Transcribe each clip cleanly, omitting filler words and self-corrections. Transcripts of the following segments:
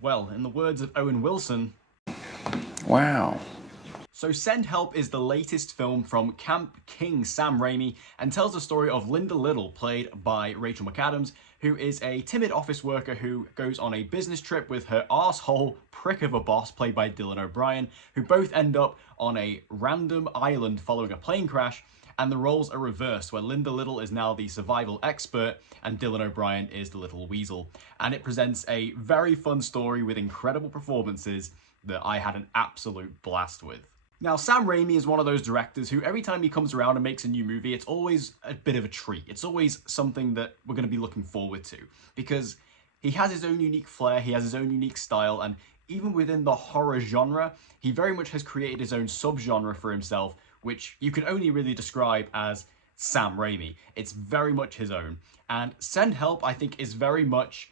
Well, in the words of Owen Wilson, Wow. so Send Help is the latest film from Camp King Sam Raimi and tells the story of Linda Little, played by Rachel McAdams, who is a timid office worker who goes on a business trip with her arsehole prick of a boss, played by Dylan O'Brien, who both end up on a random island following a plane crash, and the roles are reversed, where Linda Little is now the survival expert and Dylan O'Brien is the little weasel. And it presents a very fun story with incredible performances that I had an absolute blast with. Now, Sam Raimi is one of those directors who every time he comes around and makes a new movie, it's always a bit of a treat. It's always something that we're going to be looking forward to, because he has his own unique flair, he has his own unique style, and even within the horror genre, he very much has created his own subgenre for himself, which you can only really describe as Sam Raimi. It's very much his own. And Send Help, I think, is very much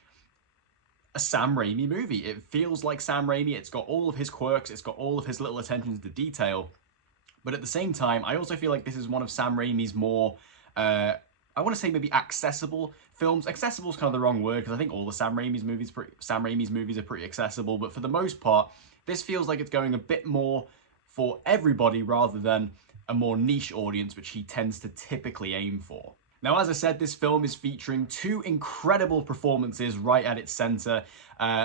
a Sam Raimi movie. It feels like Sam Raimi. It's got all of his quirks. It's got all of his little attentions to detail. But at the same time, I also feel like this is one of Sam Raimi's more, I want to say maybe accessible films. Accessible is kind of the wrong word, because I think all the Sam Raimi's movies are pretty accessible. But for the most part, this feels like it's going a bit more for everybody rather than a more niche audience, which he tends to typically aim for. Now, as I said, this film is featuring two incredible performances right at its center.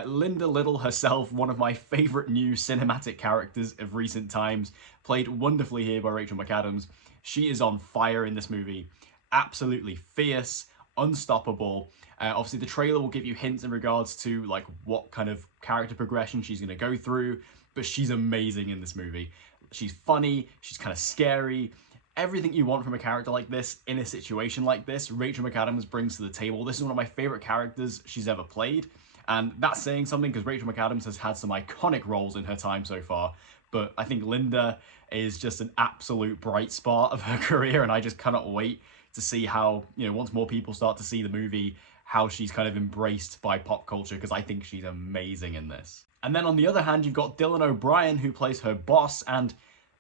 Linda Little herself, one of my favorite new cinematic characters of recent times, played wonderfully here by Rachel McAdams. She is on fire in this movie. Absolutely fierce, unstoppable. Obviously, the trailer will give you hints in regards to like what kind of character progression she's going to go through, but she's amazing in this movie. She's funny, she's kind of scary. Everything you want from a character like this in a situation like this, Rachel McAdams brings to the table. This is one of my favorite characters she's ever played, and that's saying something because Rachel McAdams has had some iconic roles in her time so far, but I think Linda is just an absolute bright spot of her career, and I just cannot wait to see how, once more people start to see the movie, how she's kind of embraced by pop culture, because I think she's amazing in this. And then on the other hand, you've got Dylan O'Brien, who plays her boss, and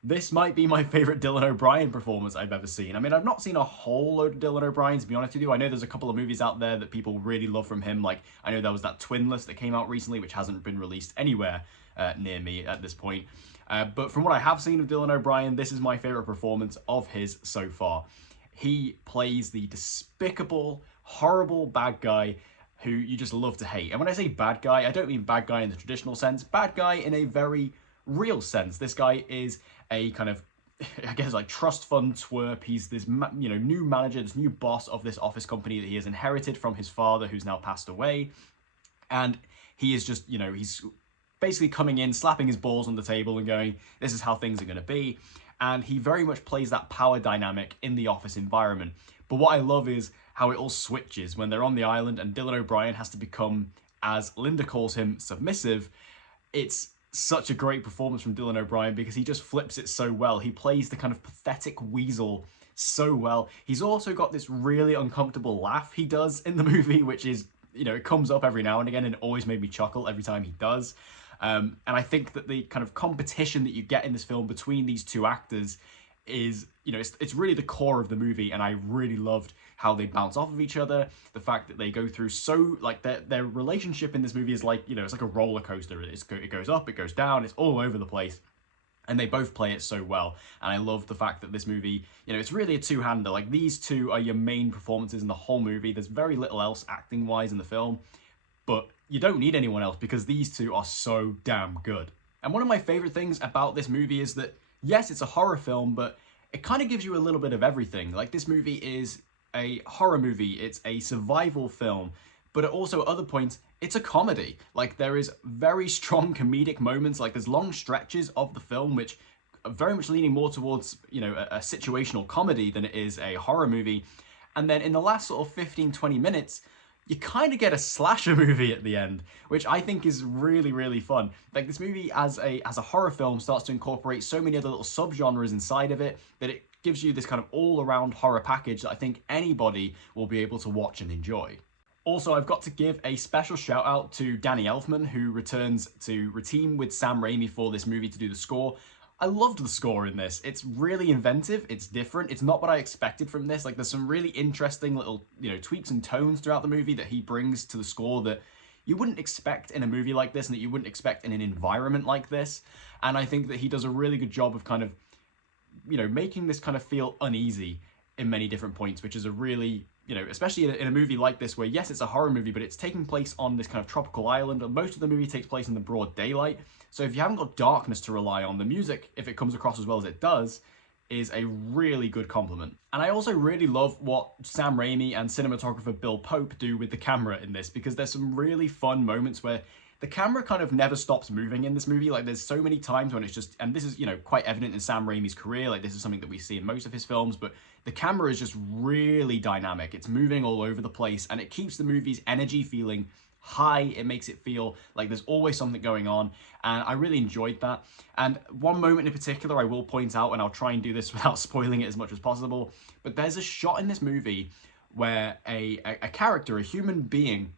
this might be my favorite Dylan O'Brien performance I've ever seen. I mean, I've not seen a whole load of Dylan O'Brien, to be honest with you. I know there's a couple of movies out there that people really love from him. Like, I know there was that Twinless that came out recently, which hasn't been released anywhere near me at this point. But from what I have seen of Dylan O'Brien, this is my favorite performance of his so far. He plays the despicable, horrible bad guy who you just love to hate. And when I say bad guy, I don't mean bad guy in the traditional sense. Bad guy in a very real sense. This guy is a kind of, I guess, like trust fund twerp. He's this, new manager, this new boss of this office company that he has inherited from his father, who's now passed away. And he is just, he's basically coming in, slapping his balls on the table and going, this is how things are going to be. And he very much plays that power dynamic in the office environment. But what I love is how it all switches when they're on the island and Dylan O'Brien has to become, as Linda calls him, submissive. It's such a great performance from Dylan O'Brien because he just flips it so well. He plays the kind of pathetic weasel so well. He's also got this really uncomfortable laugh he does in the movie, which is, it comes up every now and again and it always made me chuckle every time he does. And I think that the kind of competition that you get in this film between these two actors is, it's really the core of the movie, and I really loved how they bounce off of each other. The fact that they go through like their relationship in this movie is like, it's like a roller coaster. It goes up, it goes down, it's all over the place. And they both play it so well. And I love the fact that this movie, it's really a two-hander. Like, these two are your main performances in the whole movie. There's very little else acting-wise in the film, but you don't need anyone else because these two are so damn good. And one of my favorite things about this movie is that, yes, it's a horror film, but it kind of gives you a little bit of everything. Like, this movie is a horror movie, it's a survival film, but at also at other points, it's a comedy. Like, there is very strong comedic moments, like there's long stretches of the film which are very much leaning more towards, a situational comedy than it is a horror movie. And then in the last sort of 15-20 minutes, you kind of get a slasher movie at the end, which I think is really, really fun. Like, this movie as a horror film starts to incorporate so many other little subgenres inside of it that it gives you this kind of all-around horror package that I think anybody will be able to watch and enjoy. Also, I've got to give a special shout out to Danny Elfman, who returns to team with Sam Raimi for this movie to do the score. I loved the score in this. It's really inventive, it's different, it's not what I expected from this. Like, there's some really interesting little, tweaks and tones throughout the movie that he brings to the score that you wouldn't expect in a movie like this and that you wouldn't expect in an environment like this. And I think that he does a really good job of kind of, you know, making this kind of feel uneasy in many different points, which is a really, you know, especially in a movie like this where, yes, it's a horror movie, but it's taking place on this kind of tropical island. Most of the movie takes place in the broad daylight. So if you haven't got darkness to rely on, the music, if it comes across as well as it does, is a really good compliment. And I also really love what Sam Raimi and cinematographer Bill Pope do with the camera in this, because there's some really fun moments where the camera kind of never stops moving in this movie. Like, there's so many times when it's just, and this is, you know, quite evident in Sam Raimi's career, like this is something that we see in most of his films, but the camera is just really dynamic. It's moving all over the place, and it keeps the movie's energy feeling high. It makes it feel like there's always something going on, and I really enjoyed that. And one moment in particular I will point out, and I'll try and do this without spoiling it as much as possible, but there's a shot in this movie where a character, a human being,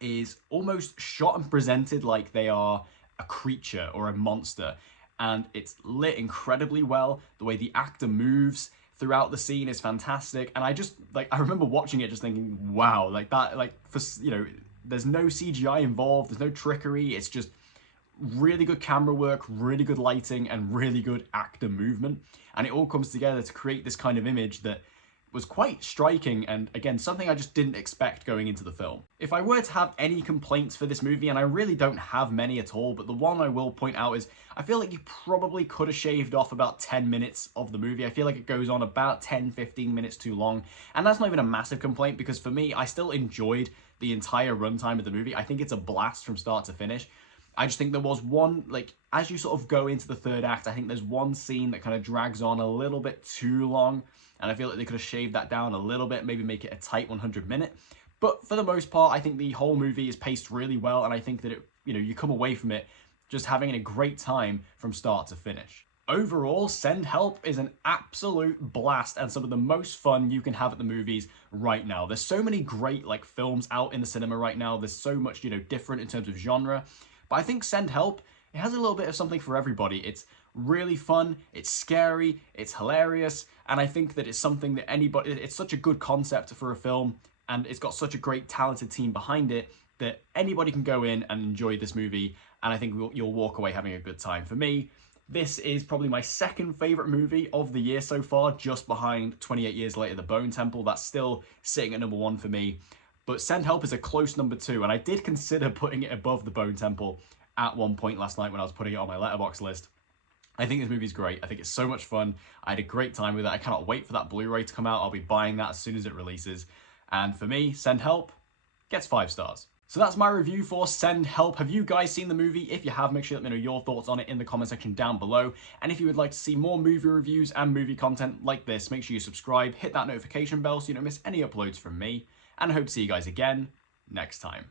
is almost shot and presented like they are a creature or a monster, and it's lit incredibly well. The way the actor moves throughout the scene is fantastic, and I just, like, I remember watching it just thinking, wow, like that, like, for, you know, there's no CGI involved, there's no trickery, it's just really good camera work, really good lighting, and really good actor movement, and it all comes together to create this kind of image that was quite striking, and again, something I just didn't expect going into the film. If I were to have any complaints for this movie, and I really don't have many at all, but the one I will point out is I feel like you probably could have shaved off about 10 minutes of the movie. I feel like it goes on about 10-15 minutes too long, and that's not even a massive complaint, because for me, I still enjoyed the entire runtime of the movie. I think it's a blast from start to finish. I just think there was one, like, as you sort of go into the third act, I think there's one scene that kind of drags on a little bit too long, and I feel like they could have shaved that down a little bit, maybe make it a tight 100-minute. But for the most part, I think the whole movie is paced really well, and I think that it, you know, you come away from it just having a great time from start to finish. Overall, Send Help is an absolute blast and some of the most fun you can have at the movies right now. There's so many great, like, films out in the cinema right now. There's so much, you know, different in terms of genre. But I think Send Help, it has a little bit of something for everybody. It's really fun, it's scary, it's hilarious, and I think that it's something that anybody, it's such a good concept for a film, and it's got such a great talented team behind it that anybody can go in and enjoy this movie, and I think you'll walk away having a good time. For me, this is probably my second favorite movie of the year so far, just behind 28 Years Later, The Bone Temple. That's still sitting at number 1 for me. But Send Help is a close number 2, and I did consider putting it above The Bone Temple at one point last night when I was putting it on my Letterboxd list. I think this movie's great. I think it's so much fun. I had a great time with it. I cannot wait for that Blu-ray to come out. I'll be buying that as soon as it releases. And for me, Send Help gets 5 stars. So that's my review for Send Help. Have you guys seen the movie? If you have, make sure to let me know your thoughts on it in the comment section down below. And if you would like to see more movie reviews and movie content like this, make sure you subscribe, hit that notification bell so you don't miss any uploads from me. And I hope to see you guys again next time.